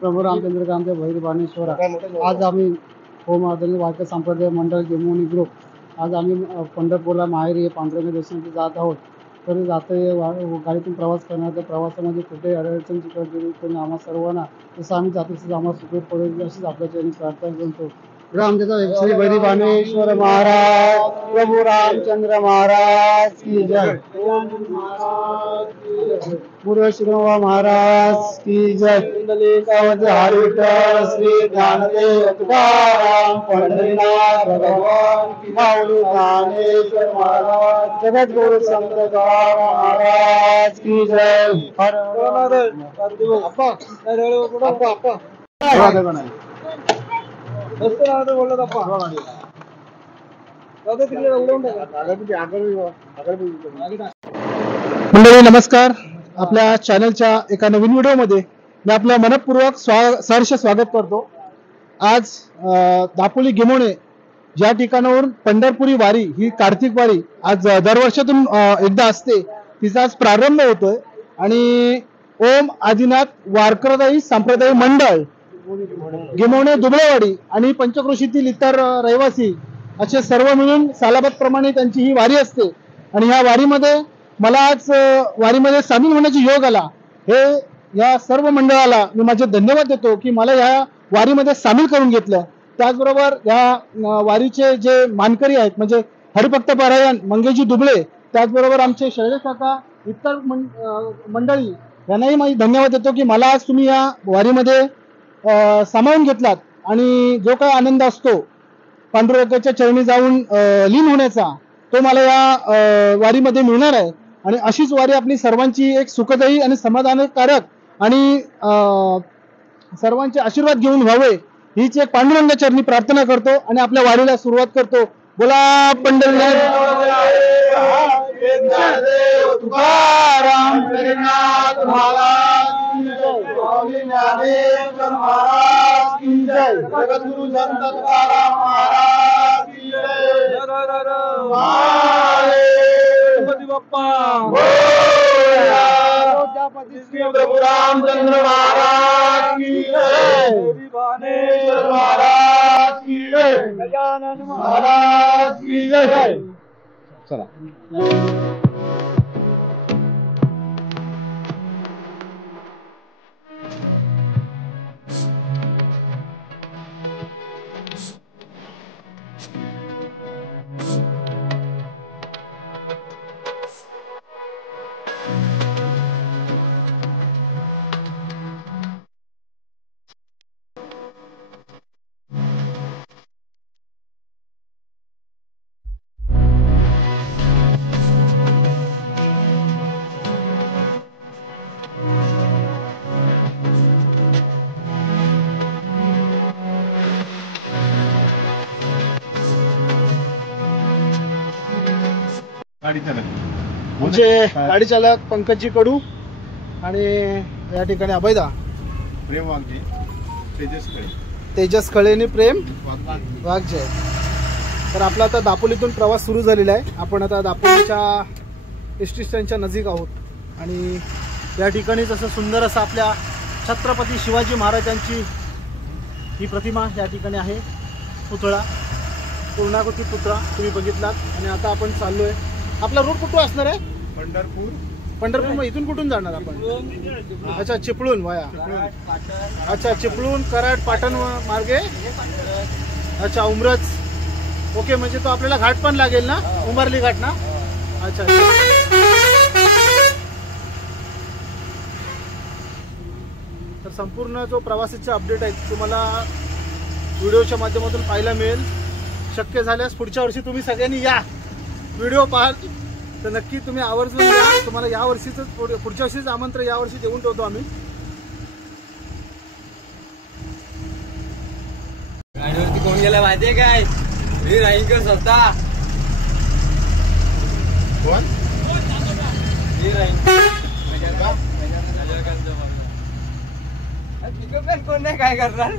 प्रभू रामचंद्र कामदेव भैर बाणेश्वर। आज आम्ही होम आदरणीय वारकरी संप्रदाय मंडळ गिमोनी ग्रुप आज आम्ही पंढरपूरला माहेरी पांडुरंग दर्शनासाठी जात आहोत। तरी जाते गाडीतून प्रवास करण्याच्या प्रवासामध्ये कुठे अडचण कोणी आम्हा सर्वांना जसं आम्ही जातो तसं आम्हाला सुखरूप पडेल अशीच आपल्याच्या प्रार्थना करतो। रामदेव श्री भैरी बाणेश्वर महाराज प्रभू रामचंद्र महाराज की जय। पूर्व श्रीवा महाराज की जय। हरिविठ्ठल श्री ज्ञानदेव तुकाराम पंढरीनाथ भगवान की माऊली ज्ञानेश्वर महाराज जगत गुरु संत तुकाराम महाराज की जय। मंडळी नमस्कार। आपल्या चॅनलच्या एका नवीन व्हिडिओमध्ये मी आपलं मनपूर्वक सहर्ष स्वागत करतो। आज दापोली गिमोणे ज्या ठिकाणावरून पंढरपुरी वारी ही कार्तिक वारी आज दरवर्षातून एकदा असते तिचा आज प्रारंभ होतोय आणि ओम आदिनाथ वारकरी संप्रदाय मंडळ गिमोणे दुबळेवाडी आणि पंचक्रोशीतील इतर रहिवासी असे सर्व मिळून सालाबाद प्रमाणे त्यांची ही वारी असते आणि ह्या वारीमध्ये मला आज वारीमध्ये सामील होण्याचा योग आला। हे या सर्व मंडळाला मी माझे धन्यवाद देतो की मला या वारीमध्ये सामील करून घेतलं। त्याचबरोबर या वारीचे जे मानकरी आहेत म्हणजे हरिभक्त पारायण मंगेशजी दुबळे, त्याचबरोबर आमचे शैलेश काका, इतर मंडळी यांनाही माझे धन्यवाद देतो की मला आज तुम्ही या वारीमध्ये सामावून घेतलात आणि जो काही आनंद असतो पांडुरंगाच्या चरणी जाऊन लीन होण्याचा तो मला या वारीमध्ये मिळणार आहे। आणि अशीच वारी आपली सर्वांची एक सुखदायी आणि समाधानकारक आणि सर्वांचे आशीर्वाद घेऊन व्हावे हीच एक पांडुरंगा चरणी प्रार्थना करतो आणि आपल्या वारीला सुरुवात करतो। बोला पंढरीनाथ तुकाराम पंढरीनाथ महाराज की जय। जगद्गुरु संत तुकाराम महाराज की जय। गणपती बाप्पा प्रभु रामचंद्र महाराज की जय। बाणेश्वर महाराज की जय। गजानन महाराज की जय। चला गाडी चालक पंकजी कडू आणि या ठिकाणी अभयदा प्रेम वाघजे, तेजस खळेने प्रेम वाघजे। तर आपला आता दापोलीतून प्रवास सुरू झालेला आहे। आपण आता दापोलीच्या एसटी स्टँडच्या नजीक आहोत आणि या ठिकाणी जसं सुंदर असं आपल्या छत्रपती शिवाजी महाराजांची ही प्रतिमा या ठिकाणी आहे, पुतळा पूर्णाकृती पुतळा तुम्ही बघितलात। आणि आता आपण चाललोय, आपला रूट कुठून असणार आहे? पंढरपूर इथून कुठून जाणार आपण? अच्छा चिपळूण वाया. अच्छा चिपळूण कराड पाटण मार्गे. अच्छा उमरज. ओके म्हणजे तो आपल्याला घाट पण लागेल ना, उंबरली घाट ना. अच्छा तर संपूर्ण जो प्रवासाचे अपडेट आहेत तुम्हाला व्हिडिओच्या माध्यमातून पाहायला मिळेल. शक्य झाल्यास पुढच्या वर्षी तुम्ही सगळ्यांनी या, व्हिडिओ पाहाल तर नक्की तुम्ही आवर्जून या. तुम्हाला या वर्षीच पुढच्या वर्षीच आमंत्रण या वर्षी देऊन ठेवतो आम्ही. गाडीवरती कोण गेला माहितीये काय? मी राहींकर स्वतः. कोण? मी राहींकर. कोण नाही काय करणार.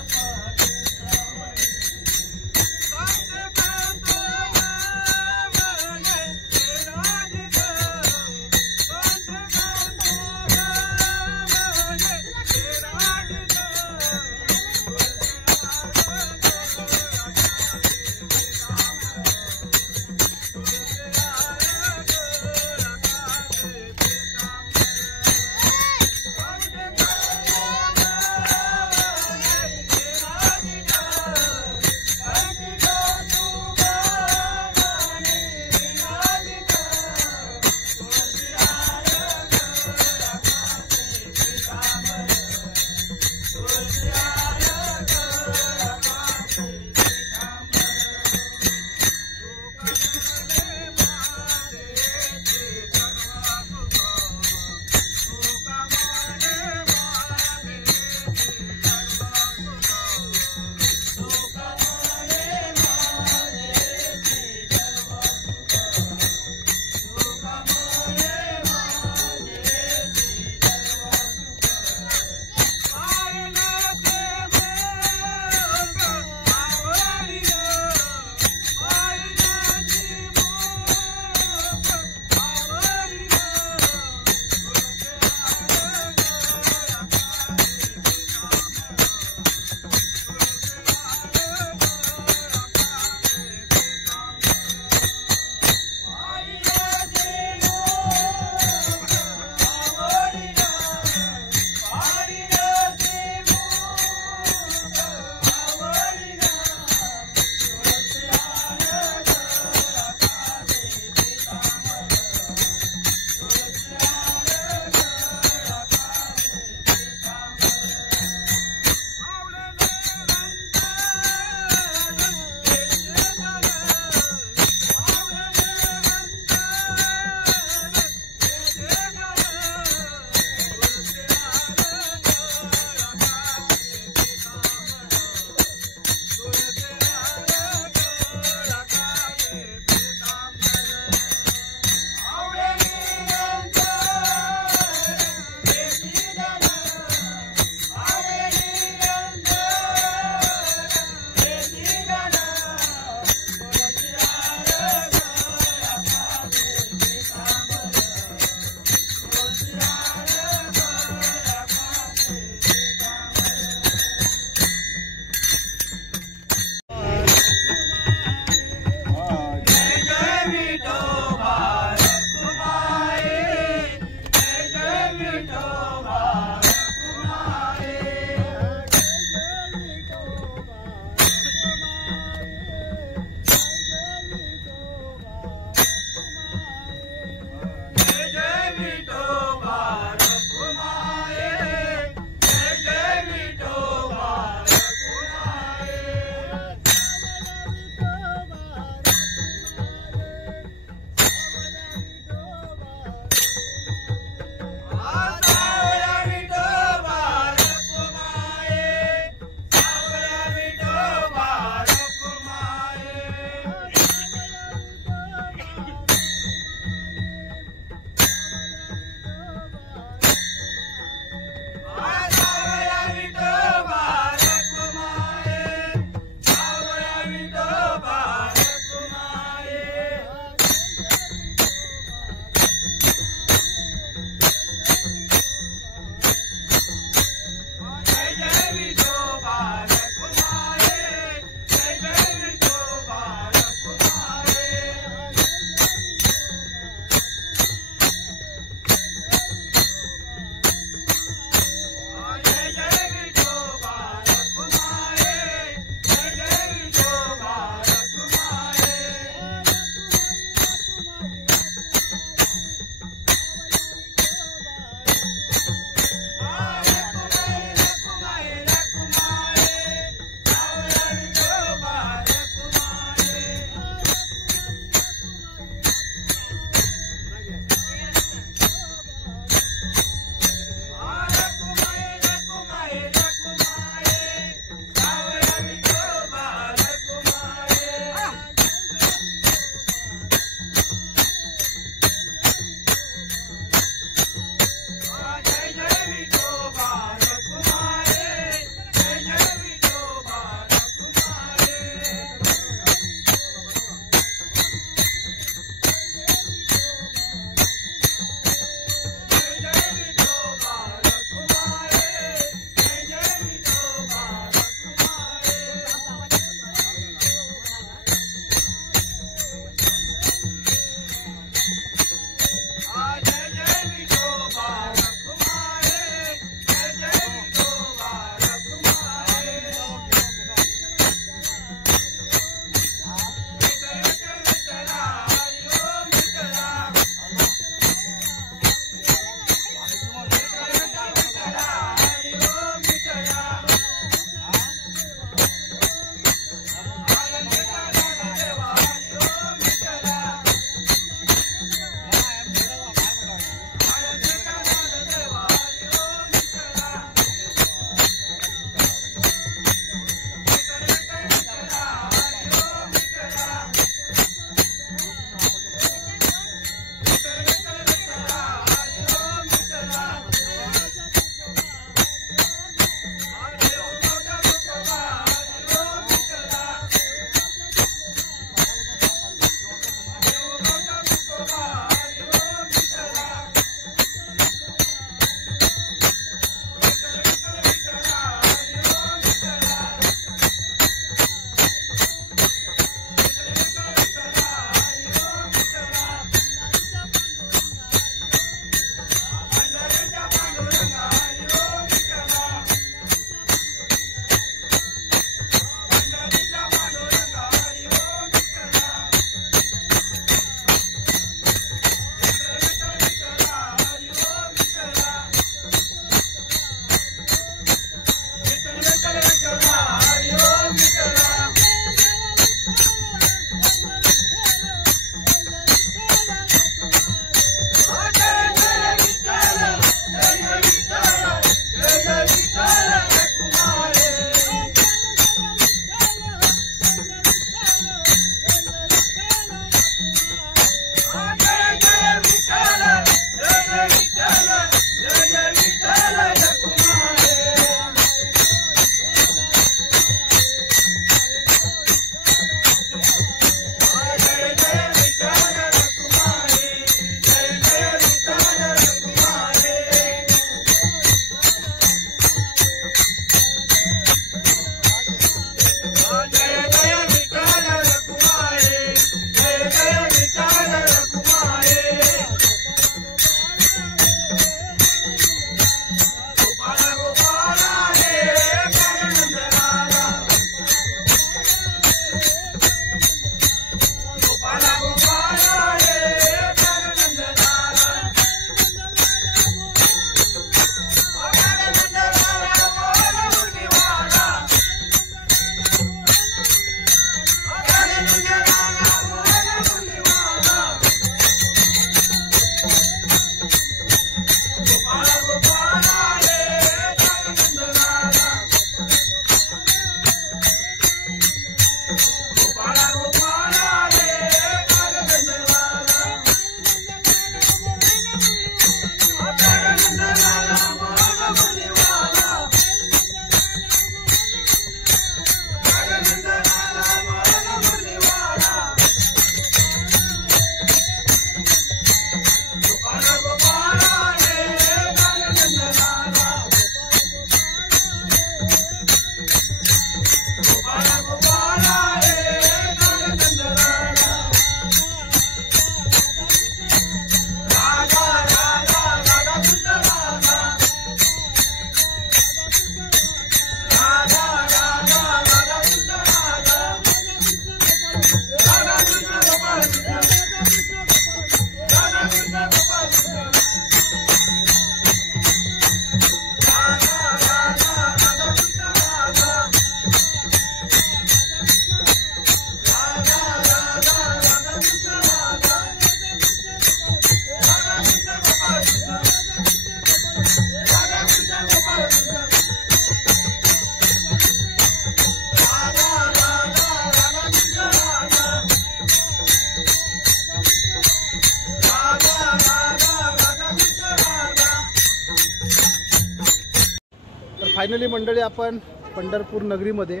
फायनली मंडळी आपण पंढरपूर नगरीमध्ये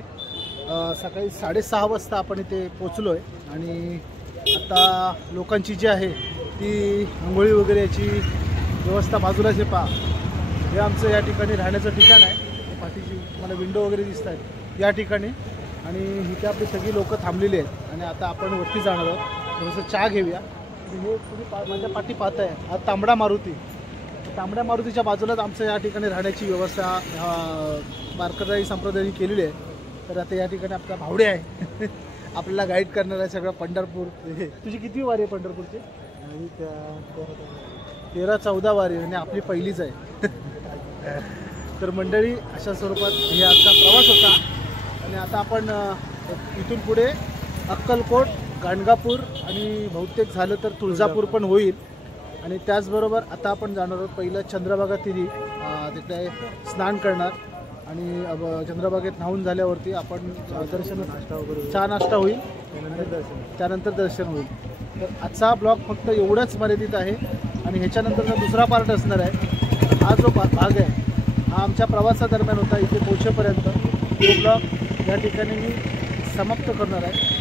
सकाळी 6:30 वाजता आपण इथे पोचलो आहे आणि आता लोकांची जी आहे ती आंघोळी वगैरे याची व्यवस्था बाजूलाच आहे. पहा, हे आमचं या ठिकाणी राहण्याचं ठिकाण आहे. पाठीची मला विंडो वगैरे दिसत आहेत या ठिकाणी आणि इथे आपली सगळी लोकं थांबलेली आहेत आणि आता आपण वरती जाणार आहोत. थोडंसं चहा घेऊया. हे तुम्ही माझ्या पाठी पाहताय हा तांबडा मारुती. तांबड्या मारुतीच्या बाजूलाच आमचं या ठिकाणी राहण्याची व्यवस्था वारकरी संप्रदायाने केलेली आहे. तर आता या ठिकाणी आपला भावडे आहे आपल्याला गाईड करणार आहे सगळं पंढरपूर. तुझी किती वारी आहे पंढरपूरची? 13-14 वारी आणि आपली पहिलीच आहे. तर मंडळी अशा स्वरूपात हे आजचा प्रवास होता आणि आता आपण इथून पुढे अक्कलकोट, गाणगापूर आणि बहुतेक झालं तर तुळजापूर पण होईल. आणि त्याचबरोबर आता आपण जाणार आहोत पहिलं चंद्रभागा तिरी, तिकडे स्नान करणार आणि चंद्रभागेत न्हावून झाल्यावरती आपण दर्शन चहा नाश्ता होईल, त्यानंतर दर्शन होईल. तर आजचा ब्लॉग फक्त एवढंच मर्यादित आहे आणि ह्याच्यानंतरचा दुसरा पार्ट असणार आहे. हा जो भाग आहे हा आमच्या प्रवासादरम्यान होता इथे पोहोचेपर्यंत. तो ब्लॉग या ठिकाणी मी समाप्त करणार आहे.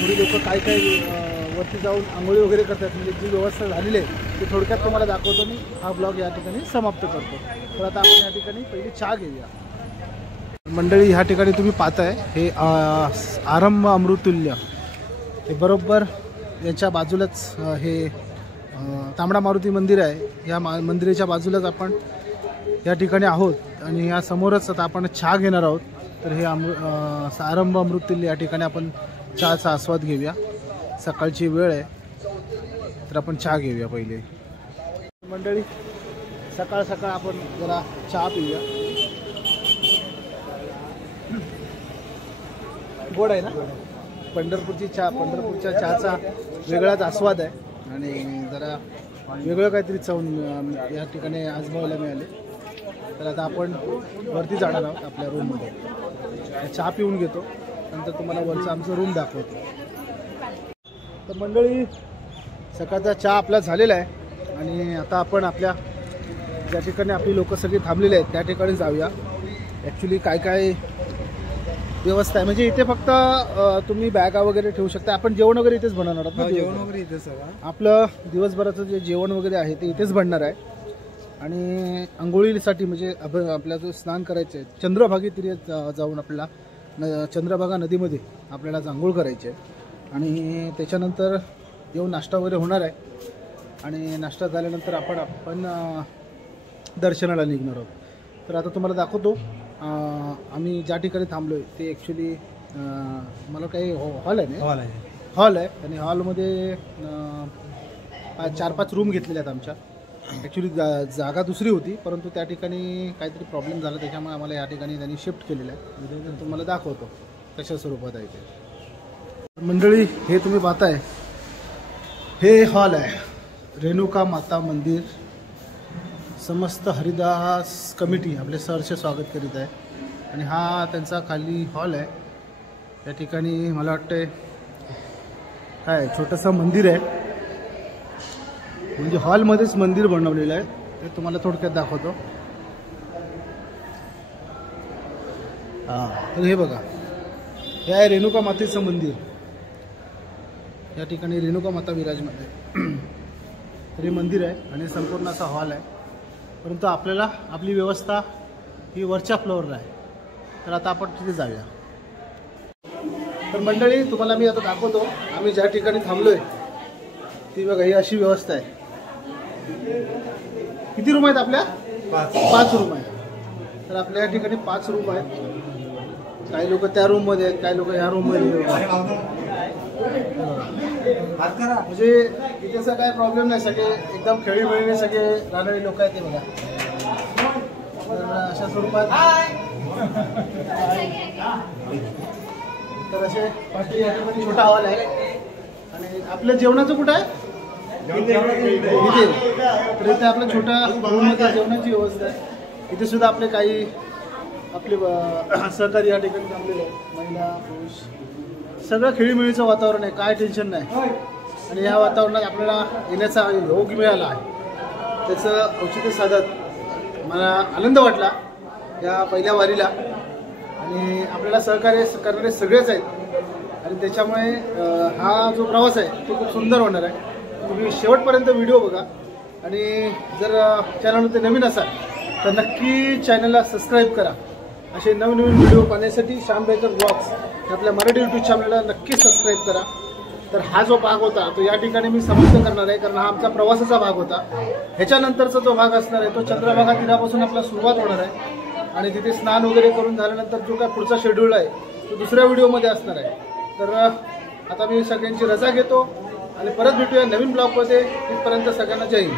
थोडी लोकं काय काय वरती जाऊन आंघोळी वगैरे करतात, म्हणजे जी व्यवस्था झालेली आहे ती थोडक्यात तुम्हाला दाखवतो. मी हा ब्लॉग या ठिकाणी समाप्त करतो. तर आता आपण या ठिकाणी पहिली चहा घेऊया. मंडळी ह्या ठिकाणी तुम्ही पाहताय हे आरंभ अमृतुल्य, हे बरोबर याच्या बाजूलाच हे तांबडा मारुती मंदिर आहे. या मंदिराच्या बाजूलाच आपण या ठिकाणी आहोत आणि या समोरच आता आपण चहा घेणार आहोत. तर हे आरंभ अमृतुल्य या ठिकाणी आपण चहाचा आस्वाद घेऊया. सकाळची वेळ आहे तर आपण चहा घेऊया पहिले. मंडळी सकाळ सकाळ आपण जरा चहा पिऊया. गोड आहे ना पंढरपूरची चहा. पंढरपूरच्या चहाचा वेगळाच आस्वाद आहे आणि जरा वेगळं काहीतरी चवून या ठिकाणी आजमावायला मिळाले. तर आता आपण वरती जाणार आहोत आपल्या रूममध्ये. चहा पिऊन घेतो, नंतर तुम्हाला वरचं आमचं रूम दाखवतो. तर मंडळी सकाळचा चहा आपला झालेला आहे आणि आता आपण आपल्या ज्या ठिकाणी आपली लोक सगळी थांबलेली आहेत त्या ठिकाणी जाऊया. ॲक्च्युली काय काय व्यवस्था आहे म्हणजे इथे फक्त तुम्ही बॅगा वगैरे ठेवू शकता. आपण जेवण वगैरे इथेच बनवणार आहोत. जेवण वगैरे इथेच सगळं आपलं दिवसभराचं जे जेवण वगैरे आहे ते इथेच बनणार आहे. आणि आंघोळीसाठी म्हणजे आपल्याला जो स्नान करायचं आहे चंद्रभागी तिथे जाऊन आपल्याला चंद्रभागा नदीमध्ये आपल्याला आंघोळ करायची आहे आणि त्याच्यानंतर येऊन नाश्ता वगैरे होणार आहे आणि नाश्ता झाल्यानंतर आपण दर्शनाला निघणार आहोत. तर आता तुम्हाला दाखवतो आम्ही ज्या ठिकाणी थांबलो आहे ते ॲक्च्युली मला काही हॉल आहे ना, हॉल आहे आणि हॉलमध्ये 4-5 रूम घेतलेल्या आहेत आमच्या. ॲक्च्युली जागा दुसरी होती परंतु त्या ठिकाणी काहीतरी प्रॉब्लेम झाला त्याच्यामुळे आम्हाला या ठिकाणी त्यांनी शिफ्ट केलेलं आहे. तुम्हाला दाखवतो कशा स्वरूपात आहे ते. मंडळी हे तुम्ही पाहताय हे हॉल आहे. रेणुका माता मंदिर समस्त हरिदास कमिटी आपले सहर्ष स्वागत करीत आहे आणि हा त्यांचा खाली हॉल आहे. या ठिकाणी मला वाटतं काय छोटंसं मंदिर आहे, म्हणजे हॉलमध्येच मंदिर बनवलेलं आहे. ते तुम्हाला थोडक्यात दाखवतो. तर हे बघा हे आहे रेणुका मातेचं मंदिर. या ठिकाणी रेणुका माता विराजमान आहे. तर हे मंदिर आहे आणि संपूर्ण असा हॉल आहे. परंतु आपल्याला आपली व्यवस्था ही वरच्या फ्लोअरला आहे. तर आता आपण तिथे जाऊया. तर मंडळी तुम्हाला मी आता दाखवतो आम्ही ज्या ठिकाणी थांबलो आहे ती बघा ही अशी व्यवस्था आहे. किती रूम आहेत आपल्या? 5 रूम आहेत. तर आपल्या या ठिकाणी 5 रूम आहेत. काही लोक त्या रूममध्ये आहेत, काही लोक ह्या रूममध्ये. म्हणजे इथे असं काय प्रॉब्लेम नाही, सगळे एकदम खेळीमेळीने सगळे राहणारे लोक आहेत ते बघा. तर अशा स्वरूपात तर असे पाठी या ठिकाणी छोटा हॉल आहे. आणि आपलं जेवणाचं कुठं आहे? इथे. तर इथे आपल्या छोट्या रूममध्ये जेवणाची व्यवस्था आहे. इथे सुद्धा आपले काही आपले सहकारी या ठिकाणी थांबलेले आहेत. महिला पुरुष सगळं खेळीमेळीचं वातावरण आहे, काय टेन्शन नाही. आणि या वातावरणात आपल्याला येण्याचा योग मिळाला आहे त्याचं औचित्य साधत मला आनंद वाटला. या पहिल्या वारीला आणि आपल्याला सहकार्य करणारे सगळेच आहेत आणि त्याच्यामुळे हा जो प्रवास आहे तो खूप सुंदर होणार आहे. तुम्ही शेवटपर्यंत व्हिडिओ बघा आणि जर चॅनलवर नवीन असाल तर नक्की चॅनलला सबस्क्राईब करा. असे नवनवीन व्हिडिओ पाहण्यासाठी श्याम बेकर ब्लॉग्स आपल्या मराठी यूट्यूब चॅनलला नक्की सबस्क्राईब करा. तर हा जो भाग होता तो या ठिकाणी मी समाप्त करणार आहे, कारण हा आमचा प्रवासाचा भाग होता. ह्याच्यानंतरचा जो भाग असणार आहे तो चंद्रभागा तीरापासून आपला सुरुवात होणार आहे आणि तिथे स्नान वगैरे करून झाल्यानंतर जो काय पुढचा शेड्यूल आहे तो दुसऱ्या व्हिडिओमध्ये असणार आहे. तर आता मी सगळ्यांची रजा घेतो आणि परत भेटूया नवीन ब्लॉगमध्ये. तिथपर्यंत सगळ्यांना जय हिंद.